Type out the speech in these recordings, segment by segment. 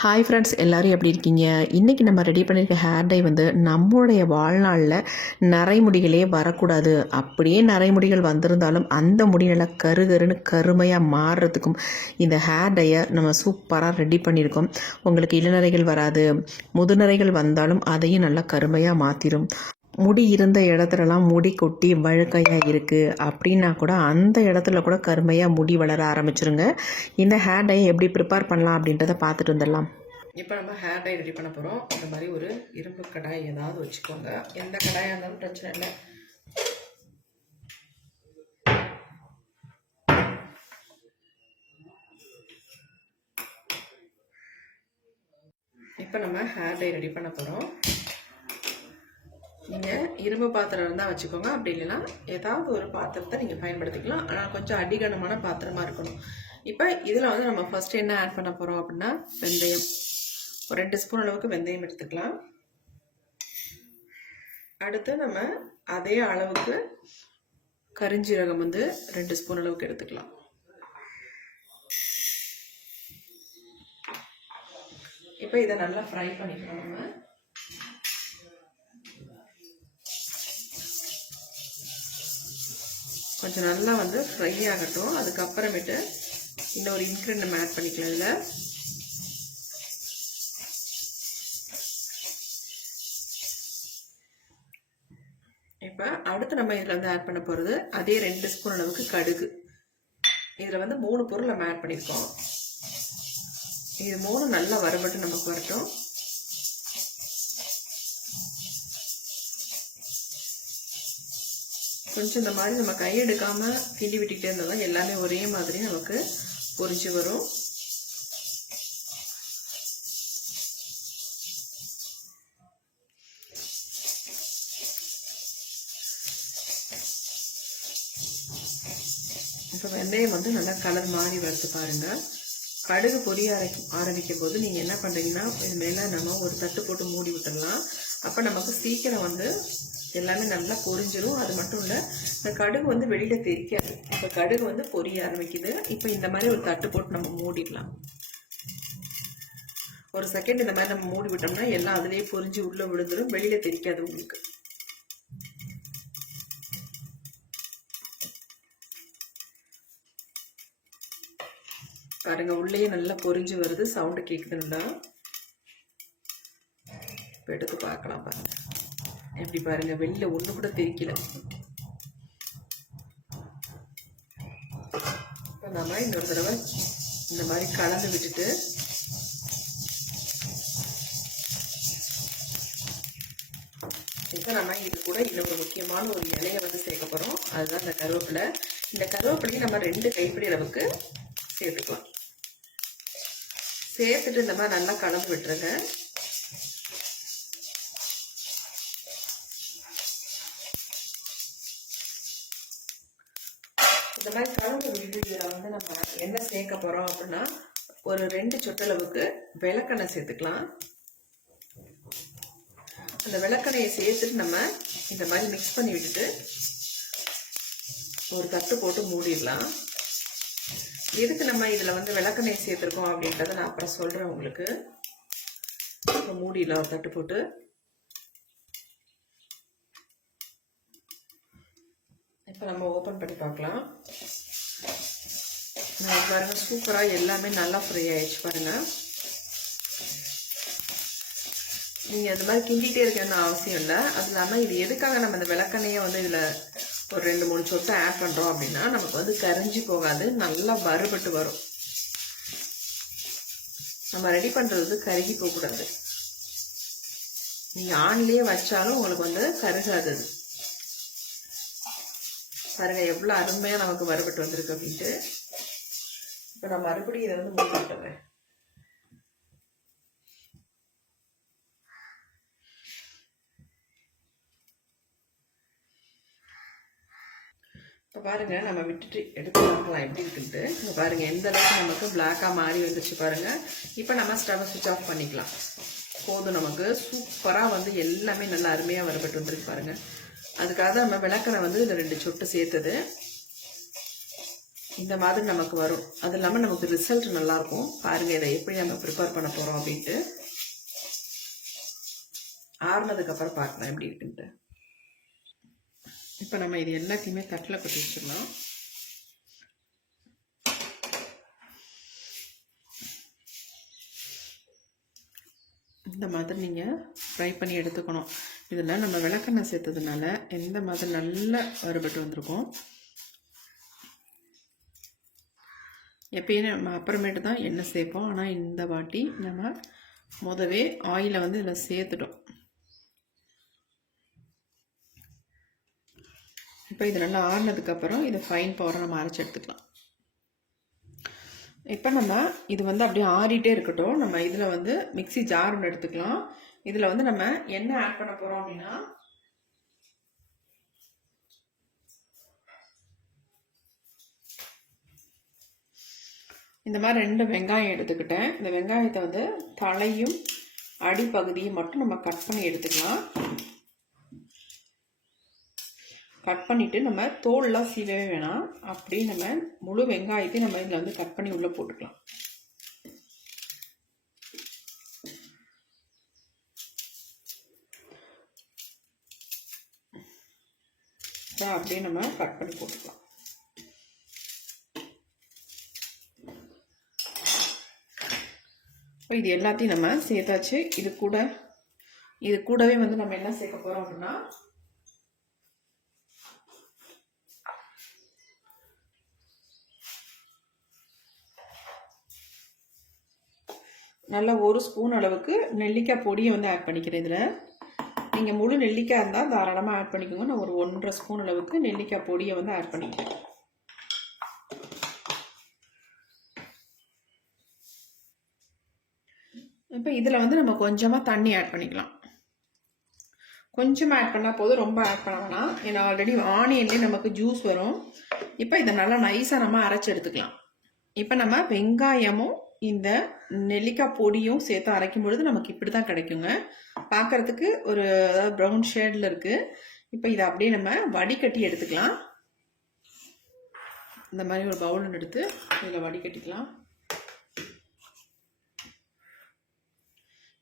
hi friends எல்லோரும் எப்படி இருக்கீங்க இன்றைக்கி நம்ம ரெடி பண்ணியிருக்க ஹேர் டை வந்து நம்மளுடைய வாழ்நாளில் நரைமுடிகளே வரக்கூடாது அப்படியே நரைமுடிகள் வந்திருந்தாலும் அந்த முடிகளை கருன்னு கருமையாக மாறுறதுக்கும் இந்த ஹேர் டையை நம்ம சூப்பராக ரெடி பண்ணியிருக்கோம் உங்களுக்கு இளநரைகள் வராது முதுநரைகள் வந்தாலும் அதையும் நல்லா கருமையாக மாற்றிடும் முடி இருந்த இடத்துலலாம் முடி கொட்டி வழுக்கையாக இருக்குது அப்படின்னா கூட அந்த இடத்துல கூட கருமையாக முடி வளர ஆரம்பிச்சிருங்க இந்த ஹேர் டை எப்படி ப்ரிப்பேர் பண்ணலாம் அப்படின்றத பார்த்துட்டு வந்துடலாம் இப்போ நம்ம ஹேர் டை ரெடி பண்ண போகிறோம் இந்த மாதிரி ஒரு இரும்பு கடாய் ஏதாவது வச்சுக்கோங்க எந்த கடாயாக இருந்தாலும் பிரச்சனை இல்லை இப்போ நம்ம ஹேர் டை ரெடி பண்ண போகிறோம் நீங்கள் இரும்பு பாத்திரம் இருந்தால் வச்சுக்கோங்க அப்படி இல்லைன்னா ஏதாவது ஒரு பாத்திரத்தை நீங்கள் பயன்படுத்திக்கலாம் ஆனால் கொஞ்சம் அடிகனமான பாத்திரமாக இருக்கணும் இப்போ இதில் வந்து நம்ம ஃபஸ்ட்டு என்ன ஆட் பண்ண போகிறோம் அப்படின்னா வெந்தயம் ஒரு ரெண்டு ஸ்பூன் அளவுக்கு வெந்தயம் எடுத்துக்கலாம் அடுத்து நம்ம அதே அளவுக்கு கரிஞ்சீரகம் வந்து ரெண்டு ஸ்பூன் அளவுக்கு எடுத்துக்கலாம் இப்போ இதை நல்லா ஃப்ரை பண்ணிக்கலாம் நம்ம கொஞ்சம் நல்லா வந்து ஃப்ரை ஆகட்டும் அதுக்கப்புறமேட்டு இன்னொரு இன்க்ரீட் நம்ம ஆட் பண்ணிக்கலாம் இதில் இப்போ அடுத்து நம்ம இதில் வந்து ஆட் பண்ண போகிறது அதே ரெண்டு ஸ்பூன் அளவுக்கு கடுகு இதில் வந்து மூணு பொருள் நம்ம ஆட் பண்ணியிருக்கோம் இது மூணு நல்லா வறுபட்டு நமக்கு வரட்டும் கொஞ்சம் இந்த மாதிரி நம்ம கையெடுக்காமல் கிண்டி விட்டுக்கிட்டே இருந்தாலும் எல்லாமே ஒரே மாதிரி நமக்கு பொறிஞ்சு வரும் இப்போ வெந்தயம் வந்து நல்லா கலர் மாறி வறுத்து பாருங்கள் கடுகு பொறி ஆரம்பி ஆரம்பிக்கும் போது நீங்கள் என்ன பண்ணுறீங்கன்னா இது மேலே நம்ம ஒரு தட்டு போட்டு மூடி விட்டுடலாம் அப்போ நமக்கு சீக்கிரம் வந்து எல்லாமே நல்லா பொரிஞ்சிடும் அது மட்டும் இல்லை இந்த கடுகு வந்து வெளியில் தெரிக்காது இப்போ கடுகு வந்து பொரிய ஆரம்பிக்குது இப்போ இந்த மாதிரி ஒரு தட்டு போட்டு நம்ம மூடிடலாம் ஒரு செகண்ட் இந்த மாதிரி நம்ம மூடி விட்டோம்னா எல்லாம் அதுலேயே பொரிஞ்சு உள்ளே விழுந்துடும் வெளியில் தெரிக்காது உங்களுக்கு பாருங்க உள்ளேயே நல்லா பொறிஞ்சு வருது சவுண்டு கேட்குது தான் எடுத்து பார்க்கலாம் பாருங்கள் இப்படி பாருங்க வெளில ஒன்று கூட தெரிக்கல இப்போ நம்ம இன்னொரு தடவை இந்த மாதிரி கலந்து விட்டுட்டு இப்போ நம்ம இது கூட இதில் ஒரு முக்கியமான ஒரு இலையை வந்து சேர்க்க போகிறோம் அதுதான் இந்த கருவேப்பிலை இந்த கருவேப்பிலையும் நம்ம ரெண்டு கைப்பிடி அளவுக்கு சேர்த்துக்கலாம் சேர்த்துட்டு இந்த மாதிரி நல்லா கலந்து விட்டுருங்க சேர்க்க போகிறோம் அப்படின்னா ஒரு ரெண்டு சொட்டளவுக்கு விளக்கெண்ணெய் சேர்த்துக்கலாம் அந்த விளக்கெண்ணையை சேர்த்துட்டு நம்ம இந்த மாதிரி மிக்ஸ் பண்ணி விட்டுட்டு ஒரு தட்டு போட்டு மூடிடலாம் எதுக்கு நம்ம இதில் வந்து விளக்கெண்ணெய் சேர்த்துருக்கோம் அப்படின்றத நான் அப்புறம் சொல்கிறேன் உங்களுக்கு மூடிடலாம் ஒரு தட்டு போட்டு இப்போ நம்ம ஓப்பன் பண்ணி பார்க்கலாம் பாருங்கள் சூப்பராக எல்லாமே நல்லா ஃப்ரை ஆயிடுச்சு பாருங்கள் நீங்கள் அது மாதிரி கிண்டிகிட்டே இருக்கணும்னு அவசியம் இல்லை அது இல்லாமல் இது எதுக்காக நம்ம இந்த விளக்கெண்ணையை வந்து இதில் ஒரு ரெண்டு மூணு சொட்டை ஆட் பண்ணுறோம் அப்படின்னா நமக்கு வந்து கரைஞ்சி போகாது நல்லா வறுபட்டு வரும் நம்ம ரெடி பண்ணுறது கருகி போகக்கூடாது நீங்கள் ஆன்லேயே வச்சாலும் உங்களுக்கு வந்து கருகாது அது பாருங்கள் எவ்வளோ அருமையாக நமக்கு வறுபட்டு வந்திருக்கு அப்படின்ட்டு இப்போ நான் மறுபடியும் இதை வந்து மூடி விட்டுறேன் இப்போ பாருங்கள் நம்ம விட்டுட்டு எடுத்து பார்க்கலாம் எப்படி இருக்குன்ட்டு இப்போ பாருங்கள் எந்த அளவுக்கு நமக்கு பிளாக்காக மாறி வந்துச்சு பாருங்கள் இப்போ நம்ம ஸ்டவ் சுவிட்ச் ஆஃப் பண்ணிக்கலாம் போதும் நமக்கு சூப்பராக வந்து எல்லாமே நல்லா அருமையாக வரப்பட்டு வந்துருக்கு பாருங்கள் அதுக்காக நம்ம விளக்கரை வந்து இதில் ரெண்டு சொட்டு சேர்த்தது இந்த மாதிரி நமக்கு வரும் அது இல்லாமல் நமக்கு ரிசல்ட் நல்லாயிருக்கும் பாருங்கள் இதை எப்படி நம்ம ப்ரிப்பேர் பண்ண போகிறோம் அப்படின்ட்டு ஆறுனதுக்கப்புறம் பார்க்கலாம் எப்படி இருக்குன்ட்டு இப்போ நம்ம இது எல்லாத்தையுமே தட்டில் கொட்டி வச்சிடலாம் இந்த மாதிரி நீங்கள் ஃப்ரை பண்ணி எடுத்துக்கணும் இதில் நம்ம விளக்கெண்ணெய் சேர்த்ததுனால எந்த மாதிரி நல்ல வறுபட்டு வந்திருக்கோம் எப்பயும் நம்ம அப்புறமேட்டு தான் எண்ணெய் சேர்ப்போம் ஆனால் இந்த வாட்டி நம்ம முதவே ஆயிலை வந்து இதில் சேர்த்துட்டோம் இப்போ இது நல்லா ஆறினதுக்கப்புறம் இதை ஃபைன் பவரை நம்ம அரைச்சி எடுத்துக்கலாம் இப்போ நம்ம இது வந்து அப்படியே ஆறிட்டே இருக்கட்டும் நம்ம இதில் வந்து மிக்சி ஜார் ஒன்று எடுத்துக்கலாம் இதில் வந்து நம்ம என்ன ஆட் பண்ண போகிறோம் அப்படின்னா இந்த மாதிரி ரெண்டு வெங்காயம் எடுத்துக்கிட்டேன் இந்த வெங்காயத்தை வந்து தலையும் அடிப்பகுதியும் மட்டும் நம்ம கட் பண்ணி எடுத்துக்கலாம் கட் பண்ணிவிட்டு நம்ம தோல்லாம் சீவவே வேணாம் அப்படியே நம்ம முழு வெங்காயத்தையும் நம்ம இதில் வந்து கட் பண்ணி உள்ளே போட்டுக்கலாம் அப்படியே நம்ம கட் பண்ணி போட்டுக்கலாம் இப்போ இது எல்லாத்தையும் நம்ம சேர்த்தாச்சு இது கூட இது கூடவே வந்து நம்ம என்ன சேர்க்க போகிறோம் அப்படின்னா நல்லா ஒரு ஸ்பூன் அளவுக்கு நெல்லிக்காய் பொடியை வந்து ஆட் பண்ணிக்கிறேன் இதில் நீங்கள் முழு நெல்லிக்காய் இருந்தால் தாராளமாக ஆட் பண்ணிக்கோங்க நான் ஒரு ஒன்றரை ஸ்பூன் அளவுக்கு நெல்லிக்காய் பொடியை வந்து ஆட் பண்ணிக்கிறேன் இப்போ இதில் வந்து நம்ம கொஞ்சமாக தண்ணி ஆட் பண்ணிக்கலாம் கொஞ்சமாக ஆட் பண்ணால் போதும் ரொம்ப ஆட் பண்ண வேணாம் ஏன்னா ஆல்ரெடி ஆனியன்லேயே நமக்கு ஜூஸ் வரும் இப்போ இதை நல்லா நைஸாக நம்ம அரைச்சி எடுத்துக்கலாம் இப்போ நம்ம வெங்காயமும் இந்த நெல்லிக்காய் பொடியும் சேர்த்து அரைக்கும் பொழுது நமக்கு இப்படி தான் கிடைக்குங்க பார்க்குறதுக்கு ஒரு அதாவது ப்ரௌன் ஷேடில் இருக்குது இப்போ இதை அப்படியே நம்ம வடிகட்டி எடுத்துக்கலாம் இந்த மாதிரி ஒரு பவுல் எடுத்து இதில் வடிகட்டிக்கலாம்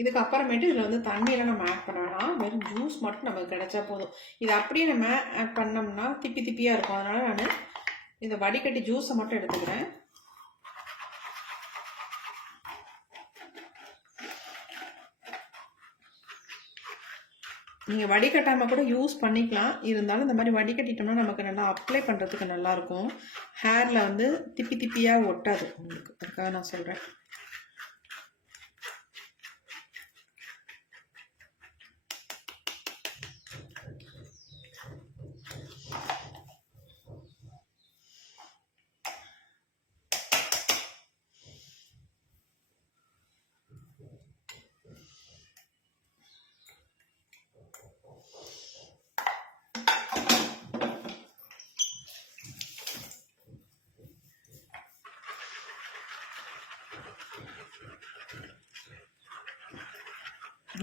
இதுக்கப்புறமேட்டு இதில் வந்து தண்ணியெல்லாம் நம்ம ஆட் பண்ணலாம் வெறும் ஜூஸ் மட்டும் நமக்கு கிடைச்சா போதும் இது அப்படியே நம்ம ஆட் பண்ணோம்னா திப்பி திப்பியாக இருக்கும் அதனால் நான் இந்த வடிகட்டி ஜூஸை மட்டும் எடுத்துக்கிறேன் நீங்கள் வடிகட்டாமல் கூட யூஸ் பண்ணிக்கலாம் இருந்தாலும் இந்த மாதிரி வடிகட்டிட்டோம்னா நமக்கு நல்லா அப்ளை பண்ணுறதுக்கு நல்லாயிருக்கும் ஹேரில் வந்து திப்பி திப்பியாக ஒட்டாது உங்களுக்கு அதுக்காக நான் சொல்கிறேன்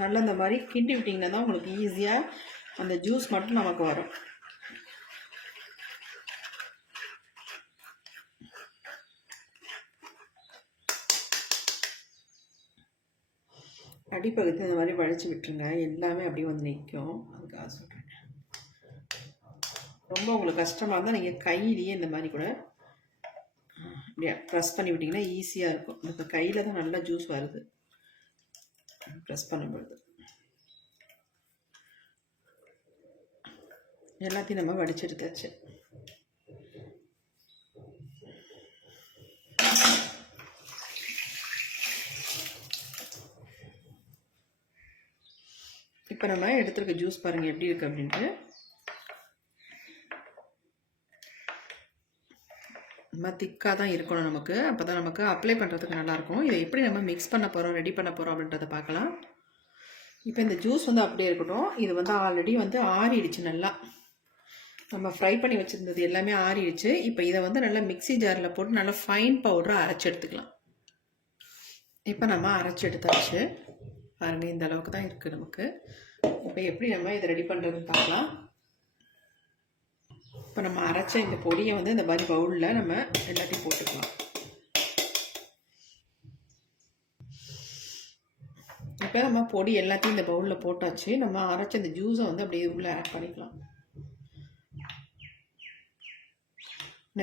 நல்லா இந்த மாதிரி கிண்டி விட்டிங்கன்னா தான் உங்களுக்கு ஈஸியாக அந்த ஜூஸ் மட்டும் நமக்கு வரும் அடிப்பகுதி இந்த மாதிரி வழிச்சு விட்டுருங்க எல்லாமே அப்படியே வந்து நிற்கும் அதுக்காக சொல்கிறேன் ரொம்ப உங்களுக்கு கஷ்டமாக இருந்தால் நீங்கள் கையிலேயே இந்த மாதிரி கூட அப்படியே ப்ரெஸ் பண்ணி விட்டிங்கன்னா ஈஸியாக இருக்கும் இப்போ கையில் தான் நல்லா ஜூஸ் வருது ப்ரெஸ் பண்ணும்பொழுது எல்லாத்தையும் நம்ம வடிச்செடுத்தாச்சு இப்போ நம்ம எடுத்துருக்க ஜூஸ் பாருங்கள் எப்படி இருக்குது அப்படின்ட்டு ரொம்ப திக்காக தான் இருக்கணும் நமக்கு அப்போ தான் நமக்கு அப்ளை பண்ணுறதுக்கு நல்லாயிருக்கும் இதை எப்படி நம்ம மிக்ஸ் பண்ண போகிறோம் ரெடி பண்ண போகிறோம் அப்படின்றத பார்க்கலாம் இப்போ இந்த ஜூஸ் வந்து அப்படியே இருக்கட்டும் இது வந்து ஆல்ரெடி வந்து ஆறிடுச்சு நல்லா நம்ம ஃப்ரை பண்ணி வச்சுருந்தது எல்லாமே ஆறிடுச்சு இப்போ இதை வந்து நல்லா மிக்ஸி ஜாரில் போட்டு நல்லா ஃபைன் பவுடரை அரைச்சி எடுத்துக்கலாம் இப்போ நம்ம அரைச்சி எடுத்தாச்சு பாருங்கள் இந்த அளவுக்கு தான் இருக்குது நமக்கு இப்போ எப்படி நம்ம இதை ரெடி பண்ணுறதுன்னு பார்க்கலாம் இப்போ நம்ம அரைச்ச இந்த பொடியை வந்து இந்த மாதிரி பவுலில் நம்ம எல்லாத்தையும் போட்டுக்கலாம் இப்போ நம்ம பொடி எல்லாத்தையும் இந்த பவுலில் போட்டாச்சு நம்ம அரைச்ச இந்த ஜூஸை வந்து அப்படியே உள்ளே ஆட் பண்ணிக்கலாம்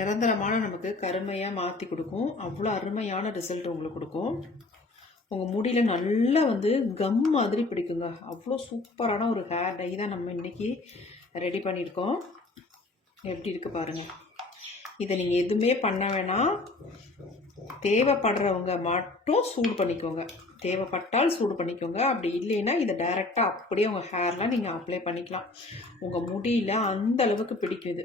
நிரந்தரமான நமக்கு கருமையாக மாற்றி கொடுக்கும் அவ்வளோ அருமையான ரிசல்ட் உங்களுக்கு கொடுக்கும் உங்கள் முடியில் நல்லா வந்து கம் மாதிரி பிடிக்குங்க அவ்வளோ சூப்பரான ஒரு ஹேர் டை தான் நம்ம இன்றைக்கி ரெடி பண்ணியிருக்கோம் எப்படி இருக்குது பாருங்கள் இதை நீங்கள் எதுவுமே பண்ண வேணாம் தேவைப்படுறவங்க மட்டும் சூடு பண்ணிக்கோங்க தேவைப்பட்டால் சூடு பண்ணிக்கோங்க அப்படி இல்லைன்னா இதை டைரெக்டாக அப்படியே உங்கள் ஹேர்லாம் நீங்கள் அப்ளை பண்ணிக்கலாம் உங்கள் முடியல அந்த அளவுக்கு பிடிக்குது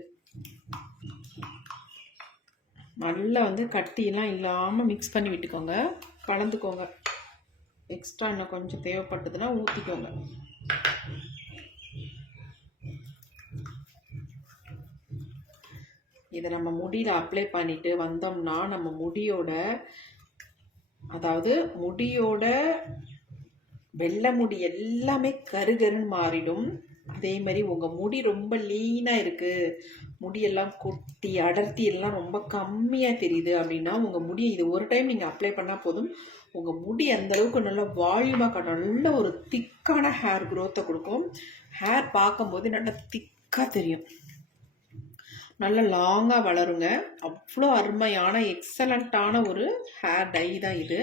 நல்லா வந்து கட்டியெல்லாம் இல்லாமல் மிக்ஸ் பண்ணி விட்டுக்கோங்க கலந்துக்கோங்க எக்ஸ்ட்ரா இன்னும் கொஞ்சம் தேவைப்பட்டதுன்னா ஊற்றிக்கோங்க இதை நம்ம முடியில் அப்ளை பண்ணிட்டு வந்தோம்னா நம்ம முடியோட அதாவது முடியோட வெள்ளை முடி எல்லாமே கருகருன்னு மாறிடும் அதே மாதிரி உங்கள் முடி ரொம்ப லீனாக இருக்குது முடியெல்லாம் கொட்டி அடர்த்தி எல்லாம் ரொம்ப கம்மியாக தெரியுது அப்படின்னா உங்கள் முடி இது ஒரு டைம் நீங்கள் அப்ளை பண்ணால் போதும் உங்கள் முடி அந்தளவுக்கு நல்ல வால்யூமாக நல்ல ஒரு திக்கான ஹேர் க்ரோத்தை கொடுக்கும் ஹேர் பார்க்கும்போது நல்லா திக்காக தெரியும் நல்ல லாங்காக வளருங்க அவ்வளோ அருமையான எக்ஸலண்ட்டான ஒரு ஹேர் டை தான் இது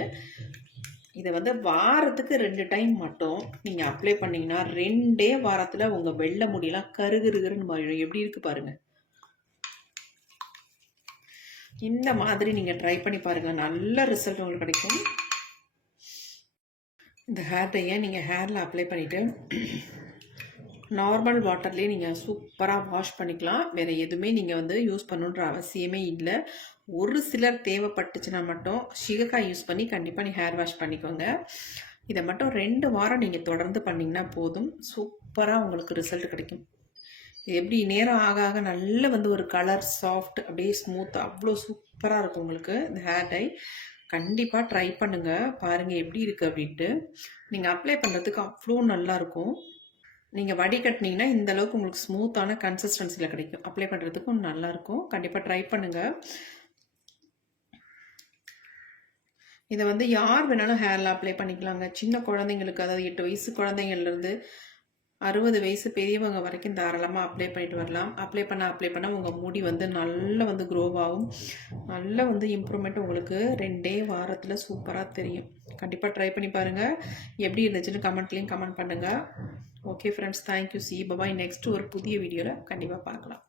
இதை வந்து வாரத்துக்கு ரெண்டு டைம் மட்டும் நீங்கள் அப்ளை பண்ணிங்கன்னா ரெண்டே வாரத்தில் உங்கள் வெள்ளை முடியெல்லாம் கருகிருகிருன்னு மாறிடும் எப்படி இருக்குது பாருங்கள் இந்த மாதிரி நீங்கள் ட்ரை பண்ணி பாருங்கள் நல்ல ரிசல்ட் உங்களுக்கு கிடைக்கும் இந்த ஹேர் டையை நீங்கள் ஹேரில் அப்ளை பண்ணிவிட்டு நார்மல் வாட்டர்லேயே நீங்கள் சூப்பராக வாஷ் பண்ணிக்கலாம் வேறு எதுவுமே நீங்கள் வந்து யூஸ் பண்ணுன்ற அவசியமே இல்லை ஒரு சிலர் தேவைப்பட்டுச்சுன்னா மட்டும் சிகக்காய் யூஸ் பண்ணி கண்டிப்பாக நீ ஹேர் வாஷ் பண்ணிக்கோங்க இதை மட்டும் ரெண்டு வாரம் நீங்கள் தொடர்ந்து பண்ணிங்கன்னா போதும் சூப்பராக உங்களுக்கு ரிசல்ட் கிடைக்கும் எப்படி நேரம் ஆக ஆக நல்ல வந்து ஒரு கலர் சாஃப்ட் அப்படியே ஸ்மூத் அவ்வளோ சூப்பராக இருக்கும் உங்களுக்கு இந்த ஹேர் டை கண்டிப்பாக ட்ரை பண்ணுங்கள் பாருங்கள் எப்படி இருக்குது அப்படின்ட்டு நீங்கள் அப்ளை பண்ணுறதுக்கு அவ்வளோ நல்லாயிருக்கும் நீங்கள் வடிகட்டினீங்கன்னா இந்த அளவுக்கு உங்களுக்கு ஸ்மூத்தான கன்சிஸ்டன்சியில் கிடைக்கும் அப்ளை பண்ணுறதுக்கும் நல்லாயிருக்கும் கண்டிப்பாக ட்ரை பண்ணுங்கள் இதை வந்து யார் வேணாலும் ஹேரில் அப்ளை பண்ணிக்கலாங்க சின்ன குழந்தைங்களுக்கு அதாவது எட்டு வயசு குழந்தைங்கள்லேருந்து அறுபது வயசு பெரியவங்க வரைக்கும் தாராளமாக அப்ளை பண்ணிட்டு வரலாம் அப்ளை பண்ண அப்ளை பண்ண உங்கள் முடி வந்து நல்லா வந்து க்ரோவாகும் நல்லா வந்து இம்ப்ரூவ்மெண்ட் உங்களுக்கு ரெண்டே வாரத்தில் சூப்பராக தெரியும் கண்டிப்பாக ட்ரை பண்ணி பாருங்கள் எப்படி இருந்துச்சுன்னு கமெண்ட்லேயும் கமெண்ட் பண்ணுங்கள் okay friends thank you see bye bye next ஒரு புதிய வீடியோவில் கண்டிப்பாக பார்க்கலாம்